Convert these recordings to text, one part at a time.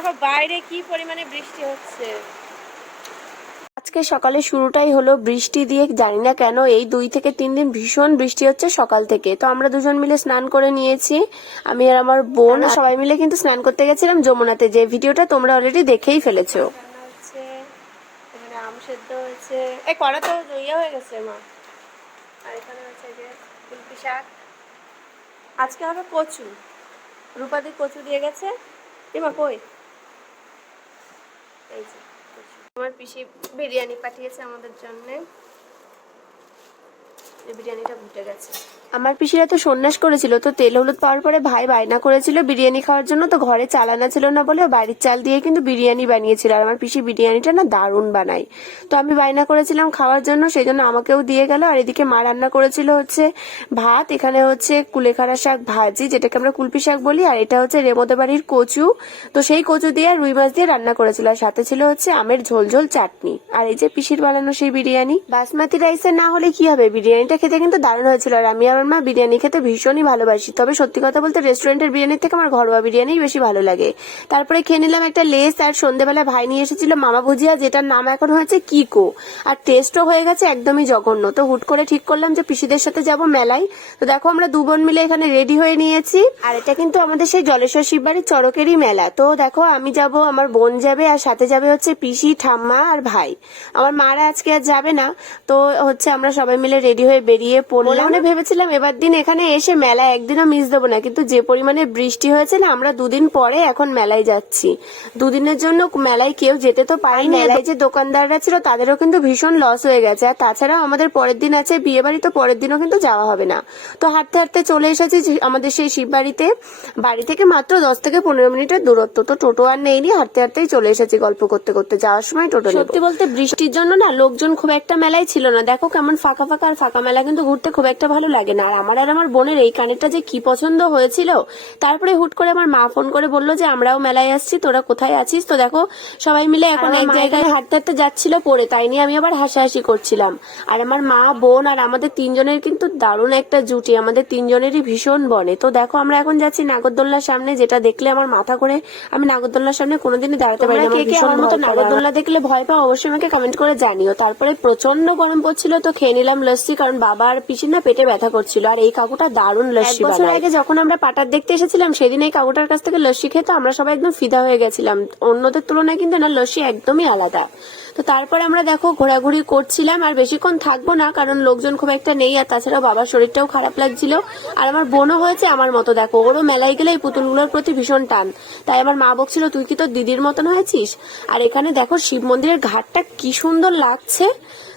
দেখো বাইরে কি পরিমাণে বৃষ্টি হচ্ছে? আজকে সকালে শুরুটাই হলো বৃষ্টি দিয়ে জানি না কেন এই দুই থেকে তিন দিন ভীষণ বৃষ্টি হচ্ছে সকাল থেকে। তো আমরা দুজন মিলে স্নান করে নিয়েছি। আমি আর আমার বোন সবাই মিলে কিন্তু স্নান করতে গেছিলাম যমুনাতে। যে ভিডিওটা তোমরা অলরেডি দেখেই ফেলেছো। আম সেদ্ধ হয়েছে এই কড়া তো ইয়ে হয়ে গেছে মা। আর এখানে হচ্ছে যে ফুলপি শাক। আজকে হবে কচু। রূপাদি কচু দিয়ে গেছে। এমা কই? এই যে আমার পিসি বিরিয়ানি পাঠিয়েছে আমাদের জন্যে। বিরিয়ানিটা ফুটে গেছে। আমার পিসিরা তো সন্ন্যাস করেছিল, তো তেল হলুদ পাওয়ার পরে ভাই বায়না করেছিল বিরিয়ানি খাওয়ার জন্য, তো ঘরে চালানা ছিল না বলে বাড়ির চাল দিয়ে কিন্তু বিরিয়ানি বানিয়েছিল, আর আমার পিসি বিরিয়ানিটা না দারুণ বানায়। তো আমি বায়না করেছিলাম খাওয়ার জন্য সেই জন্য আমাকেও দিয়ে গেল, আর এদিকে মা রান্না করেছিল হচ্ছে ভাত, এখানে হচ্ছে কুলেখাড়া শাক ভাজি, যেটাকে আমরা কুলপি শাক বলি, আর এটা হচ্ছে রেমোদে বাড়ির কচু। তো সেই কচু দিয়ে রুই মাছ দিয়ে রান্না করেছিল, আর সাথে ছিল হচ্ছে আমের ঝোল ঝোল চাটনি। আর এই যে পিসির বানানো সেই বিরিয়ানি, বাসমতি রাইসের না হলে কি হবে? বিরিয়ানিটা খেতে কিন্তু দারুণ হয়েছিল, আর আমি আর আমার মা বিরিয়ানি খেতে ভীষণই ভালোবাসি। তবে সত্যি কথা বলতে রেস্টুরেন্টের বিরিয়ানির থেকে আমার ঘরোয়া বিরিয়ানি বেশি ভালো লাগে। তারপরে খেয়ে নিলাম একটা লেস আর সন্ধ্যেবেলা ভাই নিয়ে এসেছিল মামা ভুজিয়া যেটার নাম এখন হয়েছে কিকো আর টেস্টও হয়ে গেছে একদমই জঘন্য। তো হুট করে ঠিক করলাম যে পিসিদের সাথে যাব মেলায়। তো দেখো আমরা দু বোন মিলে এখানে রেডি হয়ে নিয়েছি। আর এটা কিন্তু আমাদের সেই জলেশ্বর শিববাড়ির চরকেরই মেলা। তো দেখো আমি যাব আমার বোন যাবে আর সাথে যাবে হচ্ছে পিসি ঠাম্মা আর ভাই। আমার মারা আজকে আর যাবে না। তো হচ্ছে আমরা সবাই মিলে রেডি হয়ে বেরিয়ে পড়লাম। ভেবেছিলাম এবার দিন এখানে এসে মেলা একদিনও মিস দেবো না। কিন্তু যে পরিমাণে বৃষ্টি হয়েছে না আমরা দুদিন পরে এখন মেলায় যাচ্ছি। দুদিনের জন্য মেলায় কেউ যেতে তো পারি মেলায় যে দোকানদাররা ছিল তাদেরও কিন্তু ভীষণ লস হয়ে গেছে। আর তাছাড়াও আমাদের পরের দিন আছে বিয়ে বাড়ি তো পরের দিনও কিন্তু যাওয়া হবে না। তো হাঁটতে হাঁটতে চলে এসেছি আমাদের সেই শিব বাড়িতে। বাড়ি থেকে মাত্র দশ থেকে পনেরো মিনিটের দূরত্ব। তো টোটো আর নেই নেইনি হাঁটতে হাঁটতেই চলে এসেছি গল্প করতে করতে। যাওয়ার সময় টোটো সত্যি বলতে বৃষ্টির জন্য না লোকজন খুব একটা মেলায় ছিল না। দেখো কেমন ফাঁকা ফাঁকা আর ফাঁকা মেলা কিন্তু ঘুরতে খুব একটা ভালো লাগে না। আর আমার আর আমার বোনের এই কানেরটা যে কি পছন্দ হয়েছিল তারপরে হুট করে আমার মা ফোন করে বলল যে আমরাও মেলায় আসছি তোরা কোথায় আছিস? তো দেখো সবাই মিলে এখন এক জায়গায় হাঁটতে হাঁটতে যাচ্ছিল পরে তাই নিয়ে আমি আবার হাসাহাসি করছিলাম। আর আমার মা বোন আর আমাদের তিনজনের কিন্তু দারুণ একটা জুটি আমাদের তিনজনেরই ভীষণ বনে। তো দেখো আমরা এখন যাচ্ছি নাগরদোলনার সামনে যেটা দেখলে আমার মাথা করে আমি নাগরদোলনার সামনে কোনোদিনই দাঁড়াতে পারি না আমার ভীষণ মতো নাগরদোল্লা দেখলে ভয় পাও অবশ্যই আমাকে কমেন্ট করে জানিও। তারপরে প্রচণ্ড গরম পড়ছিল তো খেয়ে নিলাম লস্যি কারণ বাবা আর পিসির না পেটে ব্যথা করছিল আর এই কাকুটা দারুণ লস্যি বছর আগে যখন আমরা পাটার দেখতে এসেছিলাম সেদিন এই কাকুটার কাছ থেকে লস্যি খেতে আমরা সবাই একদম ফিদা হয়ে গেছিলাম। অন্যদের তুলনায় কিন্তু না লস্যি একদমই আলাদা। তো তারপরে আমরা দেখো ঘোরাঘুরি করছিলাম আর বেশিক্ষণ থাকব না কারণ লোকজন খুব একটা নেই আর তাছাড়াও বাবার শরীরটাও খারাপ লাগছিল। আর আমার বোনও হয়েছে আমার মতো দেখো ওরও মেলায় গেলে এই পুতুলগুলোর প্রতি ভীষণ টান। তাই আমার মা বকছিল তুই কি তোর দিদির মতন হয়েছিস? আর এখানে দেখো শিব মন্দিরের ঘাটটা কি সুন্দর লাগছে।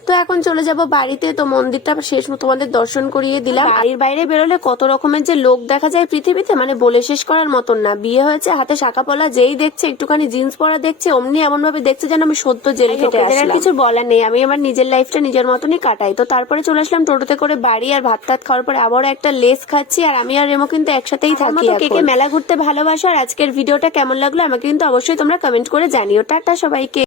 তো এখন চলে যাব বাড়িতে। তো মন্দিরটা শেষ তোমাদের দর্শন করিয়ে দিলাম। বাড়ির বাইরে বেরোলে কত রকমের যে লোক দেখা যায় পৃথিবীতে মানে বলে শেষ করার মতন না। বিয়ে হয়েছে হাতে শাখা পলা যেই দেখছে একটুখানি জিন্স পরা দেখছে অমনি এমন ভাবে দেখছে যেন আমি সত্য জেল খেটে আসলাম। কিছু বলার নেই। আমি আমার নিজের লাইফটা নিজের মতনই কাটাই। তো তারপরে চলে আসলাম টোটোতে করে বাড়ি আর ভাত টাত খাওয়ার পরে আবারও একটা লেস খাচ্ছি। আর আমি আর রেমো কিন্তু একসাথেই থাকি কে কে মেলা ঘুরতে ভালোবাসো আর আজকের ভিডিওটা কেমন লাগল আমাকে কিন্তু অবশ্যই তোমরা কমেন্ট করে জানিও। টাটা সবাইকে।